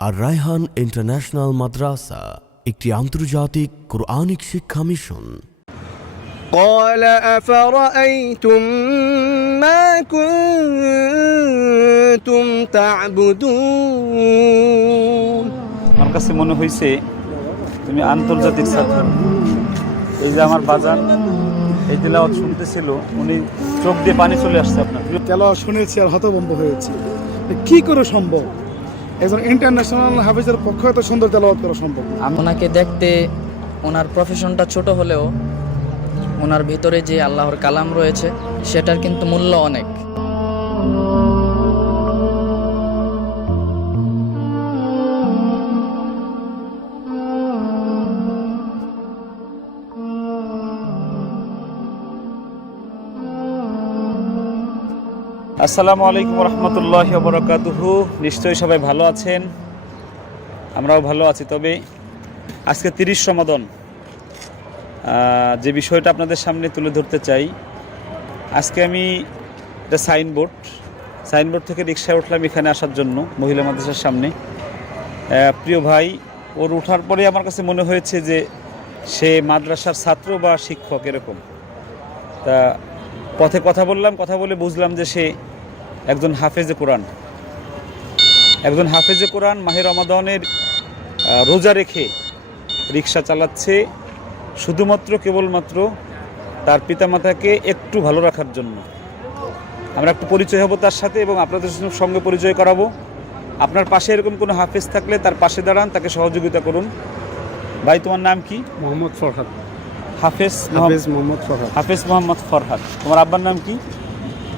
আর Raihan international মাদ্রাসা একটি আন্তর্জাতিক Quranic শিক্ষা মিশন قال أفرأيتم ما كنتم تعبدون আমার কাছে মনে হয়েছে তুমি আন্তর্জাতিক ছাত্র এই যে আমার বাজান এই তেলাওয়াত শুনতেছিল উনি চোখ দিয়ে পানি চলে আসছে আপনার তেলাওয়াত শুনেছি আর হতভম্ব হয়েছি কি করে সম্ভব একজন ইন্টারন্যাশনাল হাফিজের পক্ষে এত সুন্দর তেলাওয়াত করা সম্ভব। আপনাকে ওনাকে দেখতে ওনার প্রফেশনটা ছোট হলেও ওনার ভিতরে যে আল্লাহর কালাম রয়েছে, সেটার কিন্তু মূল্য অনেক। আসসালামু আলাইকুম রহমতুল্লাহ বরকাতুহু নিশ্চয়ই সবাই ভালো আছেন? আমরাও ভালো আছি। তবে আজকে তিরিশ সমাদন যে বিষয়টা আপনাদের সামনে তুলে ধরতে চাই, আজকে আমি একটা সাইনবোর্ড সাইনবোর্ড থেকে রিক্সায় উঠলাম এখানে আসার জন্য, মহিলা মাদ্রাসার সামনে। প্রিয় ভাই, ওর ওঠার পরে আমার কাছে মনে হয়েছে যে সে মাদ্রাসার ছাত্র বা শিক্ষক এরকম। তা পথে কথা বললাম, কথা বলে বুঝলাম যে সে একজন হাফেজে কোরআন। একজন হাফেজে কোরআন মাহের রমাদনের রোজা রেখে রিক্সা চালাচ্ছে, শুধুমাত্র, কেবলমাত্র তার পিতামাতাকে একটু ভালো রাখার জন্য। আমরা একটু পরিচয় হব তার সাথে এবং আপনাদের সঙ্গে পরিচয় করাবো। আপনার পাশে এরকম কোনো হাফেজ থাকলে তার পাশে দাঁড়ান, তাকে সহযোগিতা করুন। ভাই, তোমার নাম কি? মোহাম্মদ ফরহাদ। হাফেজ হাফিজ মোহাম্মদ ফরহাদ। হাফেজ মোহাম্মদ ফরহাদ। তোমার আব্বার নাম কি?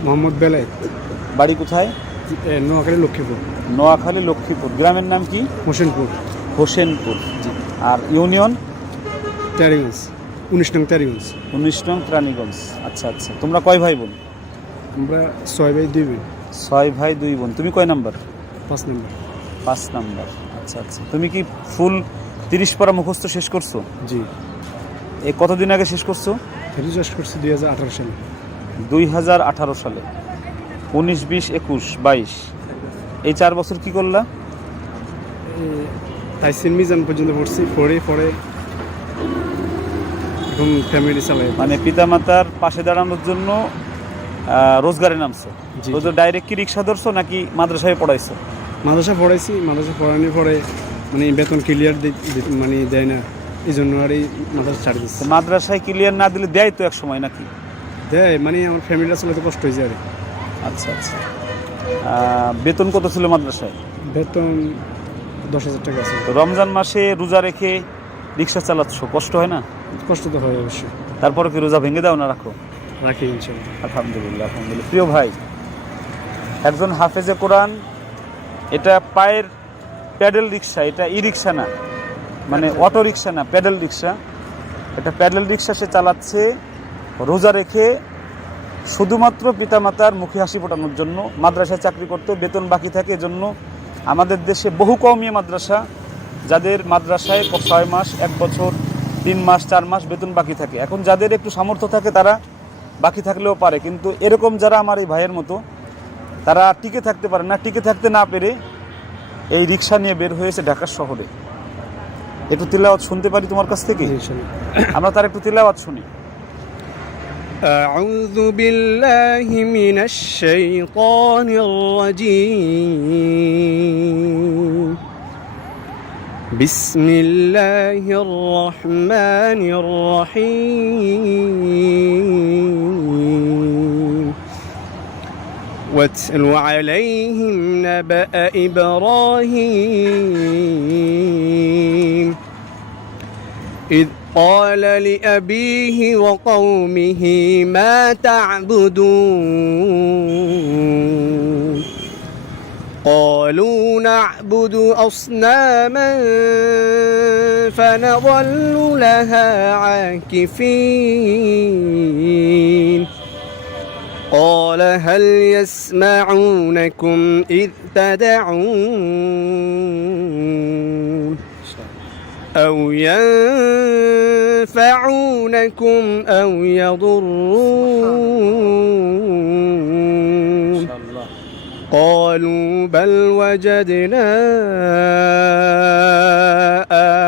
মোহাম্মদ বেলায়েত। বাড়ি কোথায়? নোয়াখালী লক্ষ্মীপুর। নোয়াখালী লক্ষ্মীপুর। গ্রামের নাম কি? হোসেনপুর। হোসেনপুর আর ইউনিয়ন? তেরিগঞ্জ। উনিশ নং তেরিগঞ্জ। উনিশ নং প্রাণীগঞ্জ আচ্ছা আচ্ছা। তোমরা কয় ভাই বোন? আমরা ছয় বাই দুই বোন। ছয় ভাই দুই বোন। তুমি কয় নাম্বার? পাঁচ নম্বর। পাঁচ নাম্বার। আচ্ছা আচ্ছা। তুমি কি ফুল তিরিশ পারা মুখস্থ শেষ করছ? জি। এ কতদিন আগে শেষ করছ? রিচার্জ করছি দুই হাজার আঠারো সালে। দুই হাজার আঠারো সালে। উনিশ বিশ একুশ বাইশ। এই চার বছর কি করলা? তাইসিন মিজান পর্যন্ত পড়ছি পড়ে পড়ে। এখন ফ্যামিলি চালাই মানে পিতামাতার পাশে দাঁড়ানোর জন্য রোজগারে নামছো। রোজগার ডাইরেক্ট কি রিক্সা ধরছো নাকি মাদ্রাসায় পড়াইছো? মাদ্রাসা পড়াইছি মাদ্রাসা পড়ানোর পরে মানে বেতন ক্লিয়ার মানে দেয় না। এই জন্য আর এই মাদ্রাসা ছাড়ি দিচ্ছে। মাদ্রাসায় ক্লিয়ার না দিলে দেয় তো এক সময় নাকি? দেয় মানে আমার ফ্যামিলিটা চলাতে কষ্ট হয়েছে আর আচ্ছা আচ্ছা। বেতন কত ছিল মাদ্রাসায়? বেতন দশ হাজার টাকা আছে। তো রমজান মাসে রোজা রেখে রিক্সা চালাচ্ছ কষ্ট হয় না? কষ্ট তো হয় অবশ্যই। তারপরে কি রোজা ভেঙে দাও না রাখো? রাখি ইনশাল্লাহ আলহামদুলিল্লাহ আলহামদুলিল্লাহ। প্রিয় ভাই একজন হাফেজে কোরআন এটা পায়ের প্যাডেল রিক্সা এটা ই রিক্সা না? মানে অটো রিক্সা না প্যাডেল রিক্সা এটা প্যাডেল রিক্সা সে চালাচ্ছে, রোজা রেখে শুধুমাত্র পিতামাতার মুখে হাসি ফোটানোর জন্য, মাদ্রাসায় চাকরি করতে, বেতন বাকি থাকে এজন্য আমাদের দেশে বহু কমই মাদ্রাসা, যাদের মাদ্রাসায় ছয় মাস, এক বছর, তিন মাস, চার মাস বেতন বাকি থাকে। এখন যাদের একটু সামর্থ্য থাকে তারা বাকি থাকলেও পারে। কিন্তু এরকম যারা আমার এই ভাইয়ের মতো, তারা টিকে থাকতে পারে না। টিকে থাকতে না পেরে এই রিক্সা নিয়ে বের হয়েছে ঢাকা শহরে। একটু তিলাওয়াত শুনতে পারি তোমার কাছ থেকে ইনশাল্লাহ আমরা তার একটু তিলাওয়াত শুনি أعوذ بالله من الشيطان الرجيم بسم الله الرحمن الرحيم واتل عليهم نبأ إبراهيم. إذ قال لأبيه وقومه ما تعبدون؟ قالوا نعبد أصناما فنظل لها عاكفين. قال هل يسمعونكم إذ تدعون أو ينفعونكم أو يضرون؟ قالوا بل وجدنا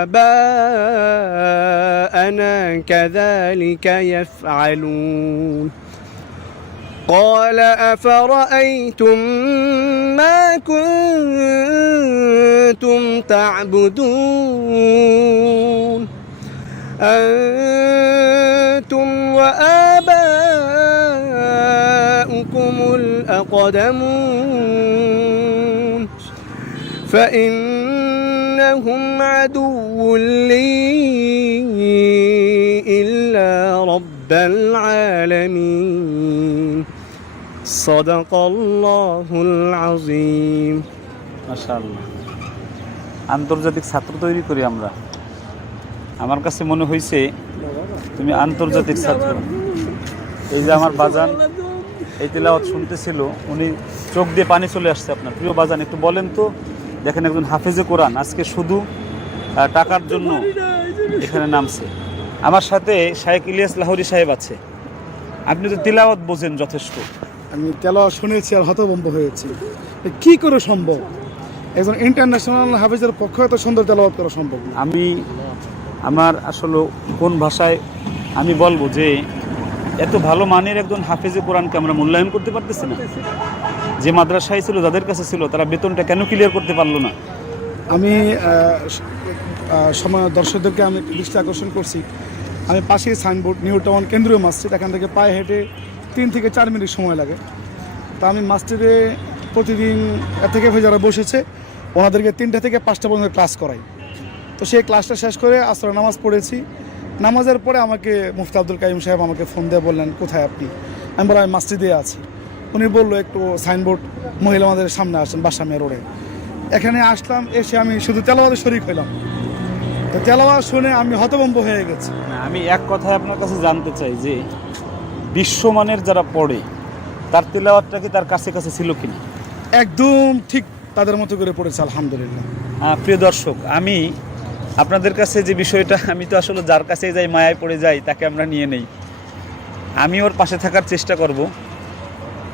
آباءنا كذلك يفعلون. قال أفرأيتم ما كنتم تعبدون؟ أنتم وآباؤكم الأقدمون. فإنهم عدو لي إلا رب العالمين. আন্তর্জাতিক ছাত্র তৈরি করি আমরা। আমার কাছে মনে হয়েছে তুমি আন্তর্জাতিক ছাত্র। এই যে আমার বাজান, এই তেলাওয়াত শুনতেছিল, উনি চোখ দিয়ে পানি চলে আসছে আপনার। প্রিয় বাজান, একটু বলেন তো, দেখেন একজন হাফেজে কোরআন, আজকে শুধু টাকার জন্য এখানে নামছে। আমার সাথে শাহেক ইলিয়াস লাহরি সাহেব আছে। আপনি তো তিলাওয়াত বোঝেন যথেষ্ট। আমি তেলা শুনেছি আর হতভম্ব হয়েছি। কি করে সম্ভব? একজন ইন্টারন্যাশনাল হাফিজের পক্ষে এত সুন্দর তেলাওয়াত করা সম্ভব আমি আমার আসলে কোন ভাষায় আমি বলব যে এত ভালো মানের একজন হাফেজে কোরআনকে আমরা মূল্যায়ন করতে পারতেছি না। যে মাদ্রাসায় ছিল যাদের কাছে ছিল তারা বেতনটা কেন ক্লিয়ার করতে পারল না? আমি সময় দর্শকদেরকে আমি দৃষ্টি আকর্ষণ করছি। আমি পাশেই সাইনবোর্ড নিউ টাউন কেন্দ্রীয় মসজিদ এখান থেকে পায়ে হেঁটে তিন থেকে চার মিনিট সময় লাগে। তা আমি মাস্টারে প্রতিদিন থেকে যারা বসেছে, ওনাদেরকে তিনটা থেকে পাঁচটা পর্যন্ত ক্লাস করাই। তো সেই ক্লাসটা শেষ করে আসলে নামাজ পড়েছি। নামাজের পরে আমাকে মুফতি আব্দুল কাইম সাহেব আমাকে ফোন দিয়ে বললেন, কোথায় আপনি? আমি বললাম, আমি মসজিদে আছি। উনি বলল, একটু সাইনবোর্ড মহিলা আমাদের সামনে আসেন বাসামিয়া রোডে। এখানে আসলাম, এসে আমি শুধু তেলাওয়াতে শরিক হইলাম। তো তেলাওয়াত শুনে আমি হতভম্ব হয়ে গেছি। আমি এক কথায় আপনার কাছে জানতে চাই যে বিশ্বমানের যারা পড়ে তার তেলাওয়াতটা কি তার কাছে কাছে ছিল কি না একদম ঠিক তাদের মতো করে পড়েছে আলহামদুলিল্লাহ। প্রিয় দর্শক আমি আপনাদের কাছে যে বিষয়টা আমি তো আসলে যার কাছে যাই মায়ায় পড়ে যাই তাকে আমরা নিয়ে নেই। আমি ওর পাশে থাকার চেষ্টা করব।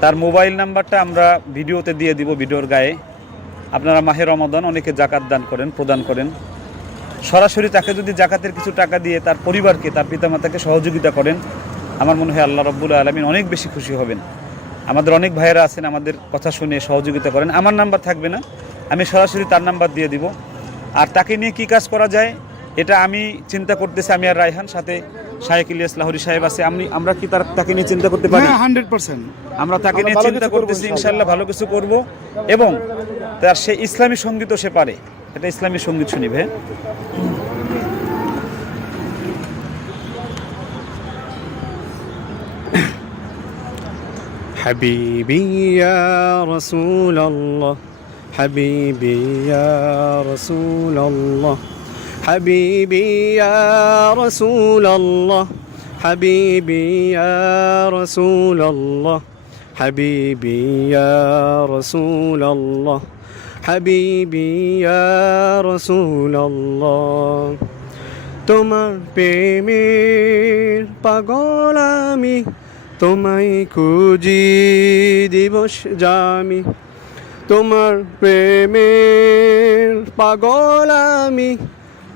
তার মোবাইল নাম্বারটা আমরা ভিডিওতে দিয়ে দিব ভিডিওর গায়ে। আপনারা মাহে রমাদান অনেকে জাকাত দান করেন প্রদান করেন। সরাসরি তাকে যদি জাকাতের কিছু টাকা দিয়ে তার পরিবারকে তার পিতামাতাকে সহযোগিতা করেন আমার মনে হয় আল্লাহ রব্বুল আলমিন অনেক বেশি খুশি হবেন। আমাদের অনেক ভাইয়েরা আছেন আমাদের কথা শুনে সহযোগিতা করেন। আমার নাম্বার থাকবে না আমি সরাসরি তার নাম্বার দিয়ে দিব। আর তাকে নিয়ে কি কাজ করা যায় এটা আমি চিন্তা করতেছি আমি আর রায়হান সাথে শাহেক ইলিয়াস লাহরি সাহেব আছে আমি আমরা কি তার তাকে নিয়ে চিন্তা করতে পারি? হ্যাঁ হান্ড্রেড পার্সেন্ট আমরা তাকে নিয়ে চিন্তা করতেছি ইনশাল্লাহ ভালো কিছু করব। এবং তার সে ইসলামী সঙ্গীতও সে পারে। এটা ইসলামী সংগীত শুনিবে حبيبي يا رسول الله حبيبي يا رسول الله حبيبي يا رسول الله حبيبي يا رسول الله حبيبي يا رسول الله حبيبي يا رسول الله তোমার প্রেমের পাগল আমি তোমায় খুঁজি দিবস জামি, তোমার প্রেমের পাগল আমি।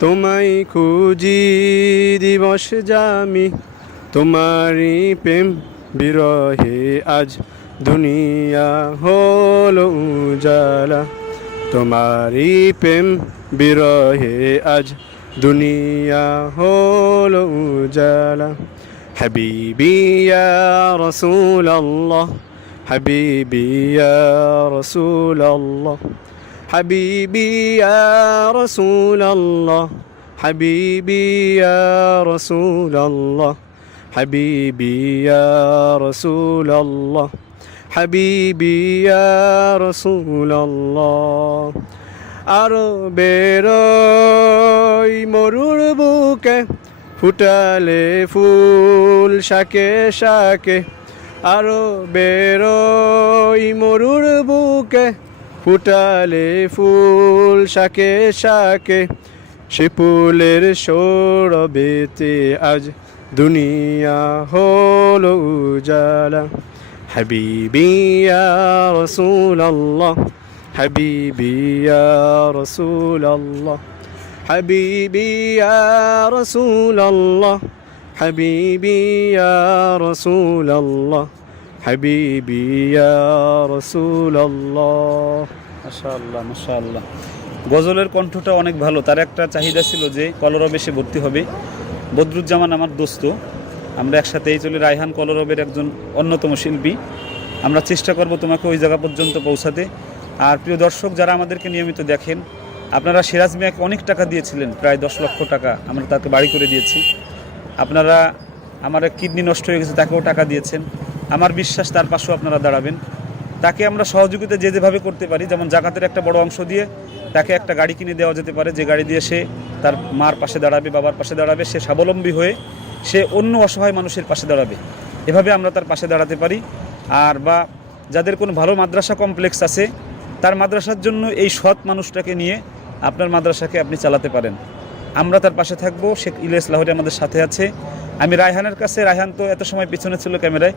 তোমায় খুঁজি দিবস জামি, তোমারই প্রেম বিরহে আজ দুনিয়া হলো উজালা। তোমারই প্রেম বিরহে আজ দুনিয়া হলো উজালা। حبيبي يا رسول الله حبيبي يا رسول الله حبيبي يا رسول الله حبيبي يا رسول الله حبيبي يا رسول الله حبيبي يا رسول الله আরো বেরোই মরুর বুকে ফুটালে ফুল, শাকে শাকে, আরও বেরোই মরুর বুকে। ফুটালে ফুল, শাকে শাকে, সে ফুলের সৌরবেতে আজ দুনিয়া হল উজালা। হাবিবিয়া রসুল আল্লাহ হাবিবিয়া রসুল আল্লাহ হাবিবি রসুল্লাহ হাবিবি রসুল্লাহ হাবিবি রসুল্লাহ মাশাল্লাহ মাশাল্লাহ গজলের কণ্ঠটা অনেক ভালো। তার একটা চাহিদা ছিল যে কলরবে সে ভর্তি হবে। বদরুজ্জামান আমার দোস্ত। আমরা একসাথে এই রায়হান কলরবের একজন অন্যতম শিল্পী। আমরা চেষ্টা করব তোমাকে ওই জায়গা পর্যন্ত পৌঁছাতে। আর প্রিয় দর্শক, যারা আমাদেরকে নিয়মিত দেখেন আপনারা সিরাজ মিয়াকে অনেক টাকা দিয়েছিলেন, প্রায় দশ লক্ষ টাকা। আমরা তাকে বাড়ি করে দিয়েছি। আপনারা, আমার কিডনি নষ্ট হয়ে গেছে, তাকেও টাকা দিয়েছেন। আমার বিশ্বাস, তার পাশেও আপনারা দাঁড়াবেন। তাকে আমরা সহযোগিতা যে যেভাবে করতে পারি, যেমন জাকাতের একটা বড় অংশ দিয়ে তাকে একটা গাড়ি কিনে দেওয়া যেতে পারে, যে গাড়ি দিয়ে সে তার মার পাশে দাঁড়াবে, বাবার পাশে দাঁড়াবে, সে স্বাবলম্বী হয়ে সে অন্য অসহায় মানুষের পাশে দাঁড়াবে। এভাবে আমরা তার পাশে দাঁড়াতে পারি। আর বা যাদের কোনো ভালো মাদ্রাসা কমপ্লেক্স আছে, তার মাদ্রাসার জন্য এই সৎ মানুষটাকে নিয়ে আপনার মাদ্রাসাকে আপনি চালাতে পারেন। আমরা তার পাশে থাকব, শেখ ইলিয়াস লাহরি আমাদের সাথে আছে। আমি রায়হানের কাছে, রায়হান তো এত সময় পিছনে ছিল ক্যামেরায়।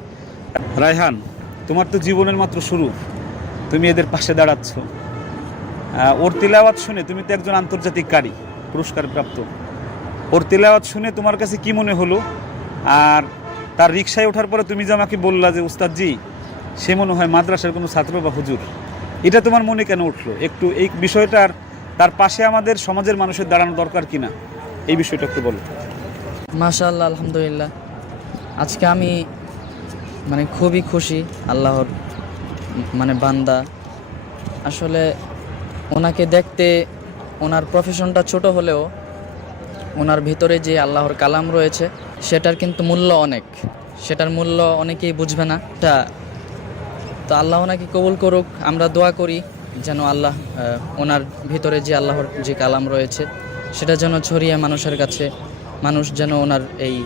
রায়হান, তোমার তো জীবনের মাত্র শুরু। তুমি এদের পাশে দাঁড়াচ্ছ। ওর তিলাওয়াত শুনে তুমি তো একজন আন্তর্জাতিক কারি, পুরস্কার প্রাপ্ত। ওর তিলাওয়াত শুনে তোমার কাছে কি মনে হলো? আর তার রিক্সায় ওঠার পরে তুমি যে আমাকে বললা যে, উস্তাদজি, সে মনে হয় মাদ্রাসার কোনো ছাত্র বা হুজুর। এটা তোমার মনে কেন উঠল? একটু এই বিষয়টার তার পাশে আমাদের সমাজের মানুষের দাঁড়ানো দরকার কিনা? এই বিষয়টা একটু বলো মাশাআল্লাহ, আলহামদুলিল্লাহ। আজকে আমি মানে খুবই খুশি আল্লাহর মানে বান্দা। আসলে ওনাকে দেখতে ওনার প্রফেশনটা ছোট হলেও ওনার ভিতরে যে আল্লাহর কালাম রয়েছে, সেটার কিন্তু মূল্য অনেক। সেটার মূল্য অনেকেই বুঝবে না। তা, তো আল্লাহ ওনাকে কবুল করুক, আমরা দোয়া করি। যেন আল্লাহ ওনার ভিতরে যে আল্লাহর যে কালাম রয়েছে, সেটা যেন ছড়িয়ে মানুষের কাছে, মানুষ যেন ওনার এই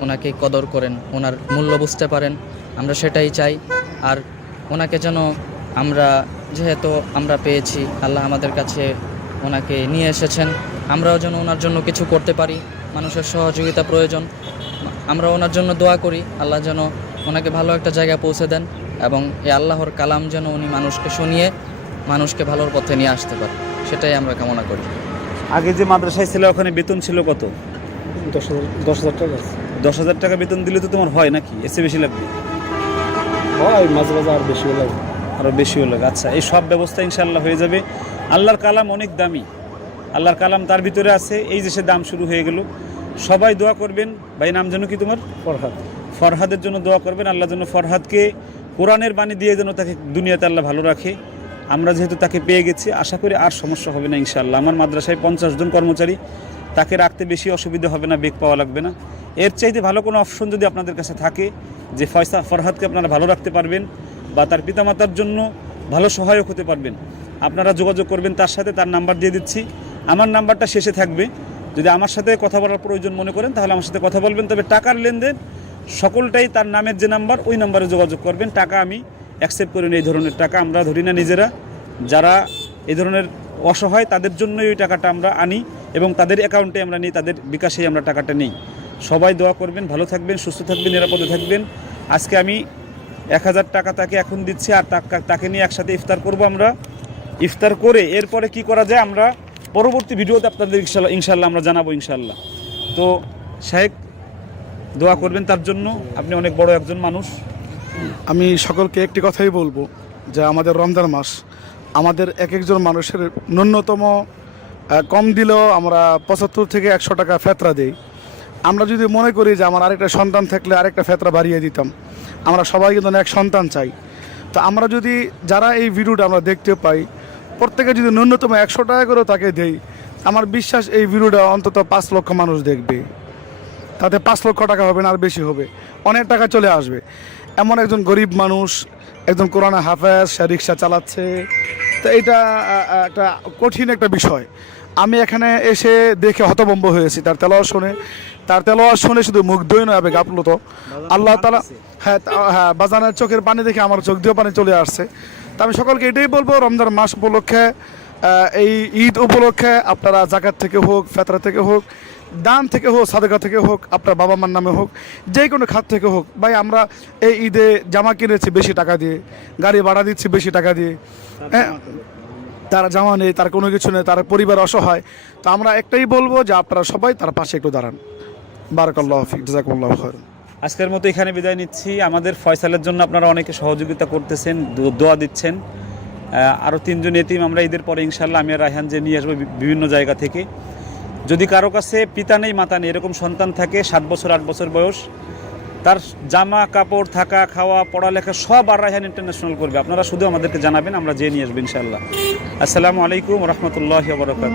ওনাকে কদর করেন, ওনার মূল্য বুঝতে পারেন। আমরা সেটাই চাই। আর ওনাকে যেন আমরা, যেহেতু আমরা পেয়েছি, আল্লাহ আমাদের কাছে ওনাকে নিয়ে এসেছেন, আমরাও যেন ওনার জন্য কিছু করতে পারি। মানুষের সহযোগিতা প্রয়োজন। আমরা ওনার জন্য দোয়া করি। আল্লাহ যেন ওনাকে ভালো একটা জায়গায় পৌঁছে দেন। এবং এই আল্লাহর কালাম যেন উনি মানুষকে শুনিয়ে মানুষকে ভালোর পথে নিয়ে আসতে পারে। সেটাই আমরা কামনা করি। আগে যে মাদ্রাসায় ছিল ওখানে বেতন ছিল কত? দশ হাজার দশ হাজার টাকা দশ হাজার টাকা বেতন দিলে তো তোমার হয় নাকি? এসে বেশি লাগবে? হয় মাঝে মাঝে আর বেশি লাগে। আরও বেশিও লাগে। আচ্ছা এই সব ব্যবস্থা ইনশাল্লাহ হয়ে যাবে। আল্লাহর কালাম অনেক দামি। আল্লাহর কালাম তার ভিতরে আছে। এই যে সে দাম শুরু হয়ে গেল। সবাই দোয়া করবেন। ভাই নাম যেন কি তোমার? ফরহাদ। ফরহাদের জন্য দোয়া করবেন। আল্লাহ যেন ফরহাদকে কোরআনের বাণী দিয়ে যেন তাকে দুনিয়াতে আল্লাহ ভালো রাখে, আমরা যেহেতু তাকে পেয়ে গেছি, আশা করি আর সমস্যা হবে না ইনশাল্লাহ আমার মাদ্রাসায় পঞ্চাশ জন কর্মচারী, তাকে রাখতে বেশি অসুবিধা হবে না, বেগ পাওয়া লাগবে না। এর চাইতে ভালো কোনো অপশন যদি আপনাদের কাছে থাকে, যে ফয়সা ফরহাদকে আপনারা ভালো রাখতে পারবেন বা তার পিতামাতার জন্য ভালো সহায়ক হতে পারবেন, আপনারা যোগাযোগ করবেন, তার সাথে তার নাম্বার দিয়ে দিচ্ছি। আমার নাম্বারটা শেষে থাকবে। যদি আমার সাথে কথা বলার প্রয়োজন মনে করেন, তাহলে আমার সাথে কথা বলবেন। তবে টাকার লেনদেন সকলটাই তার নামের যে নাম্বার, ওই নাম্বারে যোগাযোগ করবেন। টাকা আমি অ্যাকসেপ্ট করি না এই ধরনের টাকা আমরা ধরি না নিজেরা। যারা এই ধরনের অসহায়, তাদের জন্যই ওই টাকাটা আমরা আনি এবং তাদের অ্যাকাউন্টে আমরা নিই, তাদের বিকাশেই আমরা টাকাটা নিই। সবাই দোয়া করবেন, ভালো থাকবেন, সুস্থ থাকবেন, নিরাপদে থাকবেন। আজকে আমি এক হাজার টাকা তাকে এখন দিচ্ছি আর তাক- নিয়ে একসাথে ইফতার করব আমরা। ইফতার করে এরপরে কি করা যায় আমরা পরবর্তী ভিডিওতে আপনাদের ইনশাল্লাহ ইনশাল্লাহ আমরা জানাব ইনশাল্লাহ। তো শাহেক দোয়া করবেন তার জন্য। আপনি অনেক বড় একজন মানুষ। আমি সকলকে একটি কথাই বলব যে আমাদের রমজান মাস আমাদের এক একজন মানুষের ন্যূনতম কম দিলেও আমরা পঁচাত্তর থেকে একশো টাকা ফেতরা দিই। আমরা যদি মনে করি যে আমার আরেকটা সন্তান থাকলে আরেকটা ফেতরা বাড়িয়ে দিতাম, আমরা সবাই কিন্তু এক সন্তান চাই। তো আমরা যদি, যারা এই ভিডিওটা আমরা দেখতে পাই, প্রত্যেকে যদি ন্যূনতম একশো টাকা করেও তাকে দেই, আমার বিশ্বাস এই ভিডিওটা অন্তত পাঁচ লক্ষ মানুষ দেখবে। তাতে পাঁচ লক্ষ টাকা হবে না আর বেশি হবে। অনেক টাকা চলে আসবে। এমন একজন গরিব মানুষ একজন কোরআনা হাফেজ সে রিক্সা চালাচ্ছে। তো এটা একটা কঠিন একটা বিষয়। আমি এখানে এসে দেখে হতভম্ব হয়েছি। তার তেলোয়া শুনে তার তেলোয়া শুনে শুধু মুগ্ধই নয় আবেগ আপ্লুত। আল্লাহ তালা হ্যাঁ হ্যাঁ বাজানের চোখের পানি দেখে আমার চোখ দিয়ে পানি চলে আসছে। তা আমি সকলকে এটাই বলব রমজান মাস উপলক্ষে এই ঈদ উপলক্ষে আপনারা জাকাত থেকে হোক ফেতরা থেকে হোক দান থেকে হোক সাদেকা থেকে হোক আপনার বাবা মার নামে হোক যে কোনো খাত থেকে হোক ভাই আমরা এই ঈদে জামা কিনেছি বেশি টাকা দিয়ে গাড়ি ভাড়া দিচ্ছি বেশি টাকা দিয়ে। হ্যাঁ? তারা জামা নেই তার কোনো কিছু নেই তার পরিবার অসহায়। তো আমরা একটাই বলব যে আপনারা সবাই তার পাশে একটু দাঁড়ান। বারাকাল্লাহ ফিক জাজাকুল্লাহ খৈর আজকের মতো এখানে বিদায় নিচ্ছি। আমাদের ফয়সালের জন্য আপনারা অনেকে সহযোগিতা করতেছেন দোয়া দিচ্ছেন। আরও তিনজন এতিম আমরা ঈদের পরে ইনশাল্লাহ আমি আর রায়হান যে নিয়ে আসব বিভিন্ন জায়গা থেকে। যদি কারও কাছে পিতা নেই, মাতা নেই, এরকম সন্তান থাকে, সাত বছর, আট বছর বয়স, তার জামা, কাপড়, থাকা, খাওয়া, পড়ালেখা সব আর রায়হান ইন্টারন্যাশনাল করবে। আপনারা শুধু আমাদেরকে জানাবেন, আমরা যেয়ে নিয়ে আসব ইনশাল্লাহ আসসালামু আলাইকুম রহমতুল্লাহ বরকাত